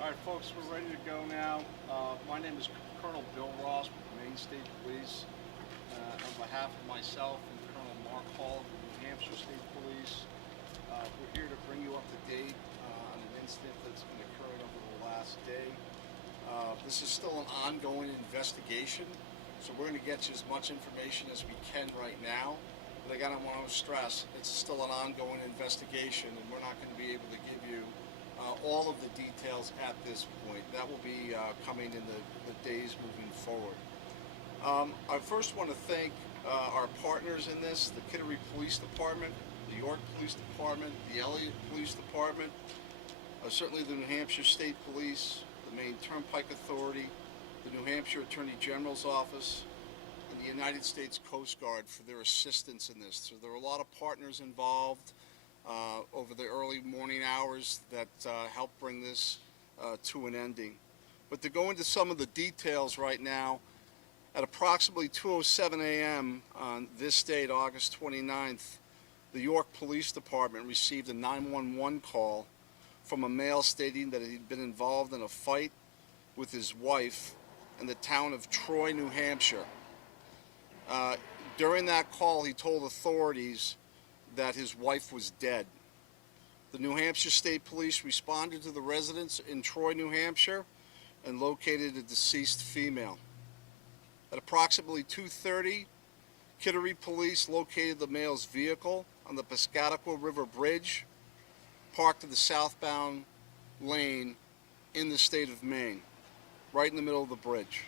All right, folks, we're ready to go now. My name is Colonel Bill Ross with the Maine State Police. On behalf of myself and Colonel Mark Hall of the New Hampshire State Police, we're here to bring you up to date on an incident that's been occurred over the last day. This is still an ongoing investigation, so we're going to get you as much information as we can right now. But again, I want to stress, it's still an ongoing investigation, and we're not going to be able to give you all of the details at this point. That will be coming in the days moving forward. I first want to thank our partners in this, the Kittery Police Department, the York Police Department, the Elliott Police Department, certainly the New Hampshire State Police, the Maine Turnpike Authority, the New Hampshire Attorney General's Office, and the United States Coast Guard for their assistance in this. So there are a lot of partners involved over the early morning hours that helped bring this to an ending. But to go into some of the details right now, at approximately 2:07 a.m. on this date, August 29th, the York Police Department received a 911 call from a male stating that he'd been involved in a fight with his wife in the town of Troy, New Hampshire. During that call, he told authorities that his wife was dead. The New Hampshire State Police responded to the residence in Troy, New Hampshire, and located a deceased female. At approximately 2:30, Kittery Police located the male's vehicle on the Piscataqua River Bridge, parked in the southbound lane in the state of Maine, right in the middle of the bridge.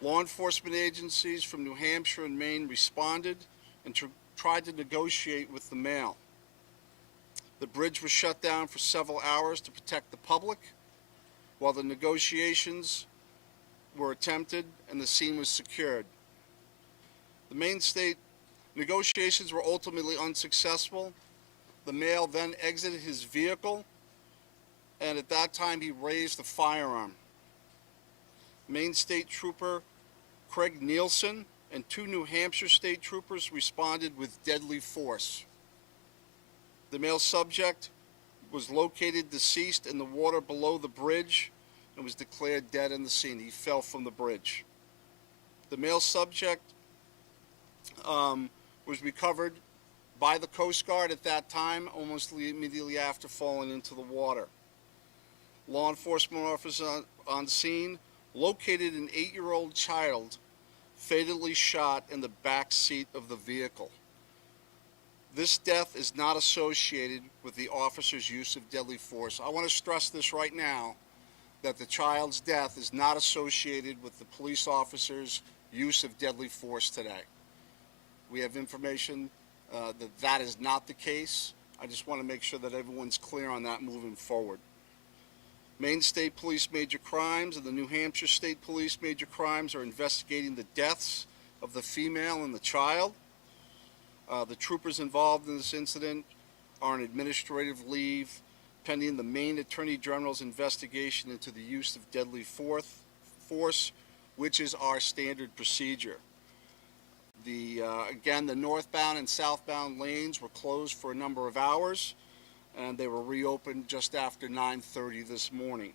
Law enforcement agencies from New Hampshire and Maine responded and tried to negotiate with the male. The bridge was shut down for several hours to protect the public while the negotiations were attempted and the scene was secured. The Maine State negotiations were ultimately unsuccessful. The male then exited his vehicle, and at that time he raised a firearm. Maine State Trooper Craig Nielsen and two New Hampshire State Troopers responded with deadly force. The male subject was located deceased in the water below the bridge and was declared dead in the scene. He fell from the bridge. The male subject was recovered by the Coast Guard at that time, almost immediately after falling into the water. Law enforcement officers on scene located an 8-year-old child fatally shot in the back seat of the vehicle. This death is not associated with the officer's use of deadly force. I want to stress this right now, that the child's death is not associated with the police officer's use of deadly force today. We have information that that is not the case. I just want to make sure that everyone's clear on that moving forward. Maine State Police Major Crimes and the New Hampshire State Police Major Crimes are investigating the deaths of the female and the child. The troopers involved in this incident are on administrative leave pending the Maine Attorney General's investigation into the use of deadly force, which is our standard procedure. Again, the northbound and southbound lanes were closed for a number of hours, and they were reopened just after 9:30 this morning.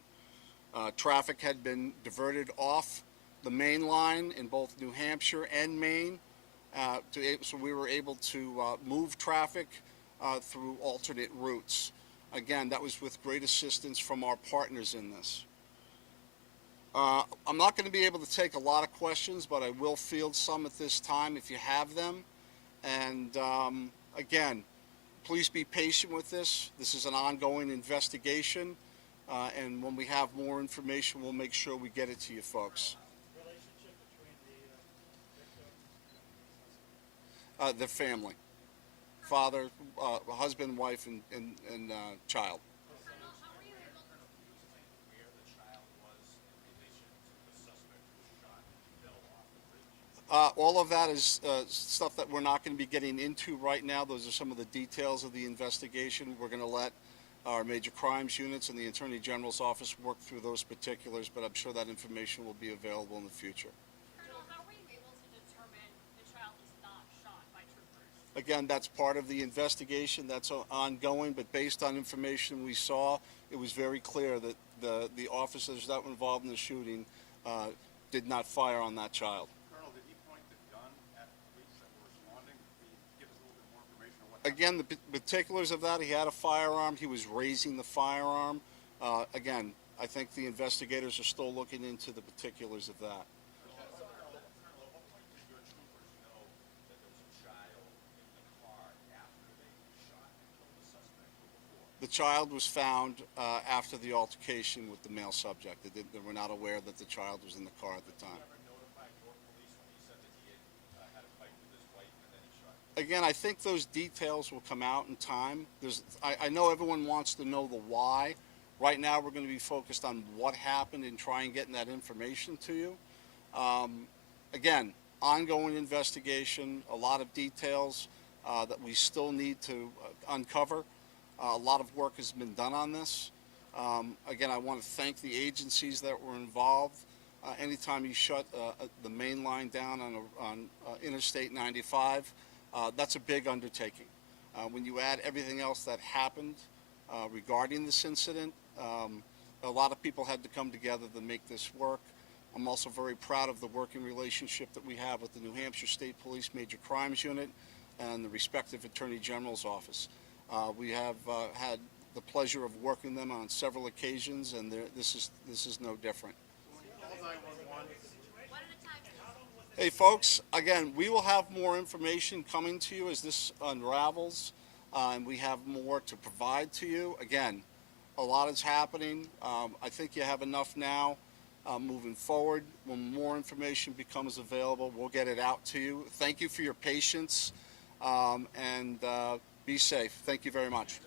Traffic had been diverted off the main line in both New Hampshire and Maine, so we were able to move traffic through alternate routes. Again, that was with great assistance from our partners in this. I'm not going to be able to take a lot of questions, but I will field some at this time if you have them. And again, please be patient with this. This is an ongoing investigation, and when we have more information, we'll make sure we get it to you folks. Relationship between the victim The family. Father, husband, wife, and child. Colonel, how were you able to explain where the child was in relation to the suspect who shot and fell off the bridge? All of that is stuff that we're not going to be getting into right now. Those are some of the details of the investigation. We're going to let our major crimes units and the Attorney General's office work through those particulars, but I'm sure that information will be available in the future. Colonel, how were you able to determine the child was not shot by troopers? Again, that's part of the investigation. That's ongoing, but based on information we saw, it was very clear that the officers that were involved in the shooting did not fire on that child. Colonel, did he point the gun at police that were responding? Can you give us a little bit more information on what happened? Again, the particulars of that, he had a firearm. He was raising the firearm. Again, I think the investigators are still looking into the particulars of that. Colonel, at what point did your troopers know that there was a child in the car after they shot and killed the suspect or before? The child was found after the altercation with the male subject. They were not aware that the child was in the car at the Did time. you ever notify your police when he said that he had a fight with his wife and then he shot? Again, I think those details will come out in time. I know everyone wants to know the why. Right now, we're going to be focused on what happened and trying getting that information to you. Again, ongoing investigation, a lot of details that we still need to uncover. A lot of work has been done on this. Again, I want to thank the agencies that were involved. Anytime you shut the main line down on Interstate 95, that's a big undertaking. When you add everything else that happened regarding this incident, a lot of people had to come together to make this work. I'm also very proud of the working relationship that we have with the New Hampshire State Police Major Crimes Unit and the respective Attorney General's office. We have had the pleasure of working them on several occasions, and this is no different. One at a time, please. Hey folks, again, we will have more information coming to you as this unravels, and we have more to provide to you. Again, a lot is happening. I think you have enough now. Moving forward, when more information becomes available, we'll get it out to you. Thank you for your patience, and be safe. Thank you very much.